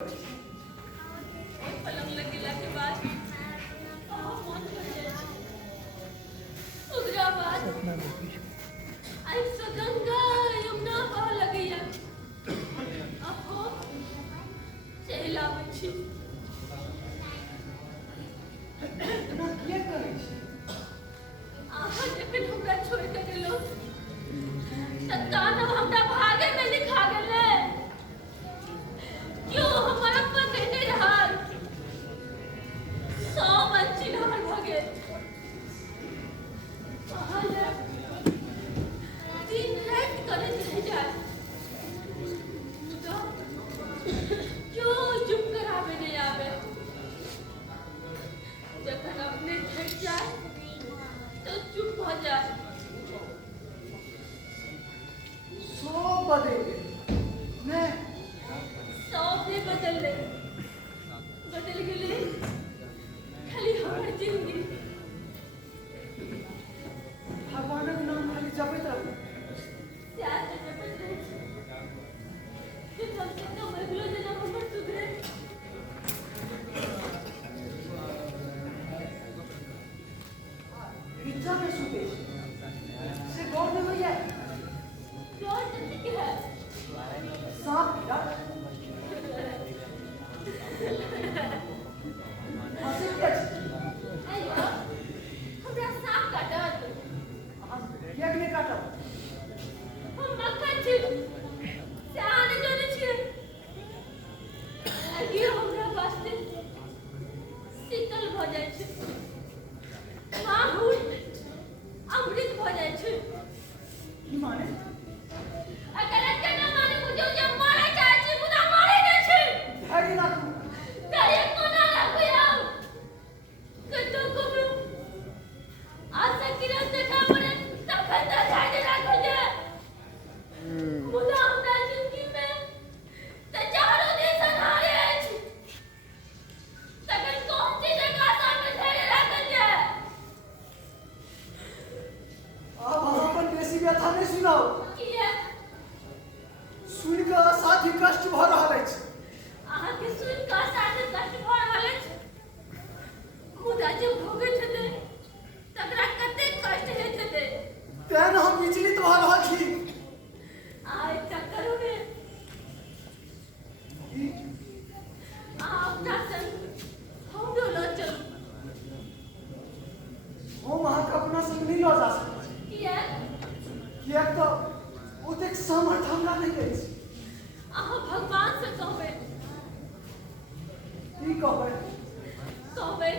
पलंग लगेला के बाद मन भर जाए ओकरा बाद आई गंगा यमुना बह लगैया अहो चलि आबै छी। अहाँ जखन हमरा छोड़ि कऽ गेलहुँ तऽ कानब हमरा भागेमे लिखा गेलै। क्यों हमर अपन कहने रहल सौ मन चिन्हार भऽ गेल। अहाँ लग दिन राति करैत रहि जाय मुदा क्यों चुप कराबे नहीं आवे। जखन अपने थक जाए तो चुप हो जाए। सब बदल ने सब नहीं बदल गेले खाली हमर जिंदगी। भगवानक नाम खाली जपैत रहू। प्यार से जपत रहे छी कि कम से कम अगलो जन्म हमर सुधरे। इच्छा में सुते से गौर में भैया प्यार करते के है सांप पीड़ा हंसे क्या अयो हमरा सांप काटत। किया ने काटा हम मक्खन छी से आने जाने छी। आगे हमरा वास्ते शीतल भऽ जाइ छै माहौल अमृत भऽ जाइ छै। की माने अगर एते न माने बुझो जे मारै चाहै छी मुदा मारै नहि छै। धैर्य राखू। धैर्य कोना राखू यौ कतौ कोनो आशा किरण देखा पड़े तखन तऽ धैर्य राखल जाय। मुदा हमरा जिंदगीमे तऽ चारो दिस अन्हारे अछि तखन कोन चीजक आशामे धैर्य राखल जाय। अब हम अपन बेसी व्यथा नहीं सुनाओ। किया सुन के असाध्य कष्ट भऽ रहल अछि। अहाँके सुनि कऽ असाध्य कष्ट भऽ रहल अछि मुदा जे भोगैत हेतै तकरा कतेक कष्ट होइत हेतै। तें हम विचलित भऽ रहल छी। अहाँ एकटा करू ने अहाँ अपना संग हमरो लऽ चलू। हम अहाँके अपना संग नहीं लऽ जा सकैत छी किएक तऽ ओतेक सामर्थ्य हमरा नहीं अछि। अहाँ भगवान से कहबै की कहबै कहबै